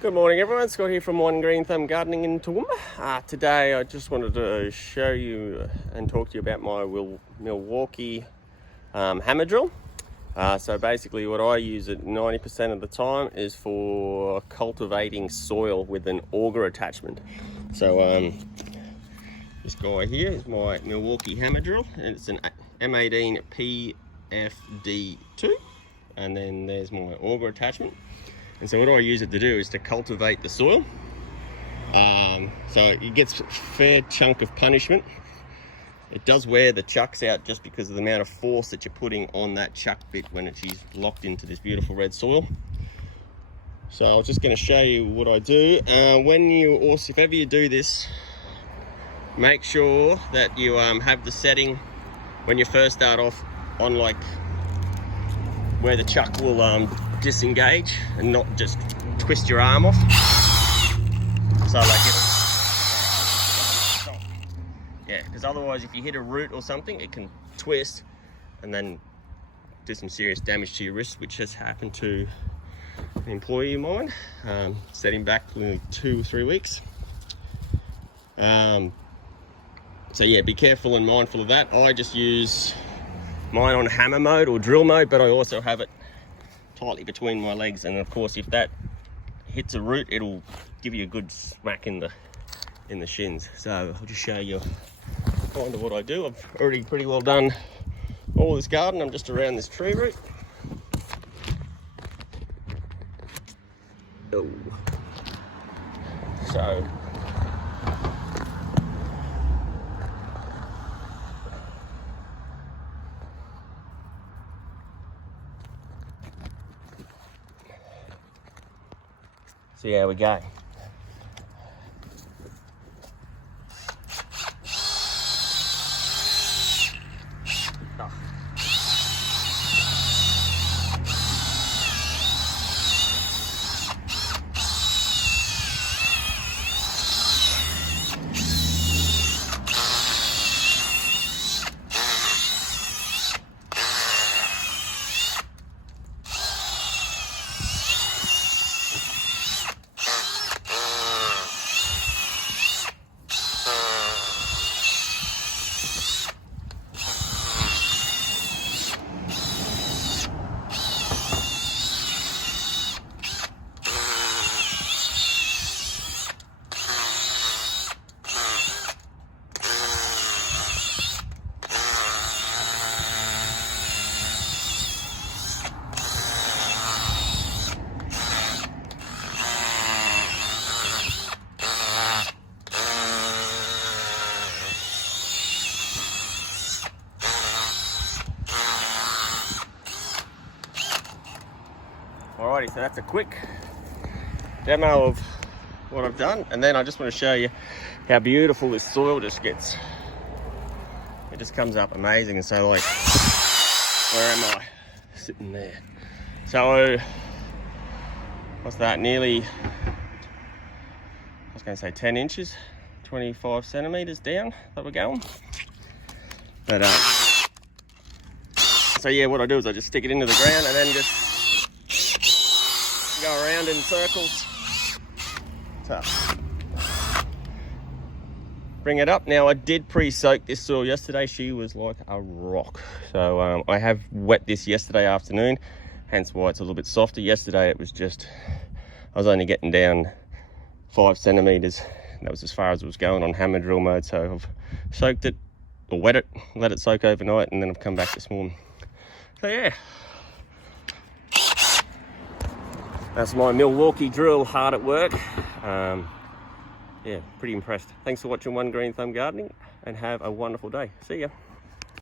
Good morning everyone, Scott here from One Green Thumb Gardening in Toowoomba. Today I just wanted to show you and talk to you about my Milwaukee hammer drill. So basically what I use it 90% of the time is for cultivating soil with an auger attachment. So this guy here is my Milwaukee hammer drill, and it's an M18 PFD2, and then there's my auger attachment. And so what I use it to do is to cultivate the soil. So it gets a fair chunk of punishment. It does wear the chucks out just because of the amount of force that you're putting on that chuck bit when it's locked into this beautiful red soil. So I'm just going to show you what I do. If ever you do this, make sure that you have the setting when you first start off on like where the chuck will disengage and not just twist your arm off. So like because otherwise if you hit a root or something, it can twist and then do some serious damage to your wrist, which has happened to an employee of mine. Set him back for 2 or 3 weeks. So yeah, be careful and mindful of that. I just use mine on hammer mode or drill mode, but I also have it tightly between my legs, and of course if that hits a root, it'll give you a good smack in the shins. So I'll just show you kind of what I do. I've already pretty well done all this garden. I'm just around this tree root. See how we go. Alrighty, so that's a quick demo of what I've done, and then I just want to show you how beautiful this soil just gets. It just comes up amazing. And so like, where am I? Sitting there. So what's that, nearly, I was going to say 10 inches, 25 centimeters down that we're going. But so yeah, what I do is I just stick it into the ground and then just go around in circles. So bring it up. Now I did pre-soak this soil yesterday. She was like a rock. So I have wet this yesterday afternoon, hence why it's a little bit softer. Yesterday it was just, I was only getting down 5 centimeters. That was as far as it was going on hammer drill mode. So I've soaked it or wet it, let it soak overnight, and then I've come back this morning. So yeah, that's my Milwaukee drill, hard at work. Yeah, pretty impressed. Thanks for watching One Green Thumb Gardening, and have a wonderful day. See ya.